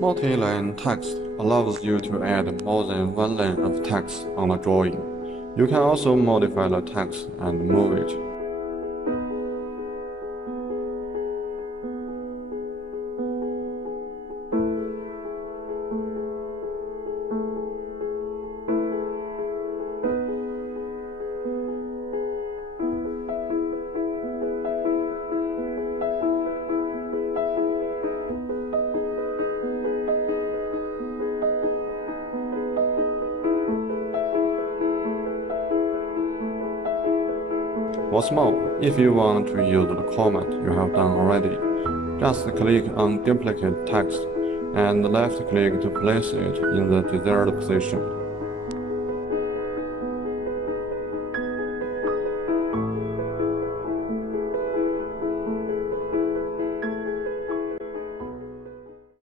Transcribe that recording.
Multi-line text allows you to add more than one line of text on a drawing. You can also modify the text and move it. What's more, if you want to use the command you have done already, just click on Duplicate Text and left-click to place it in the desired position.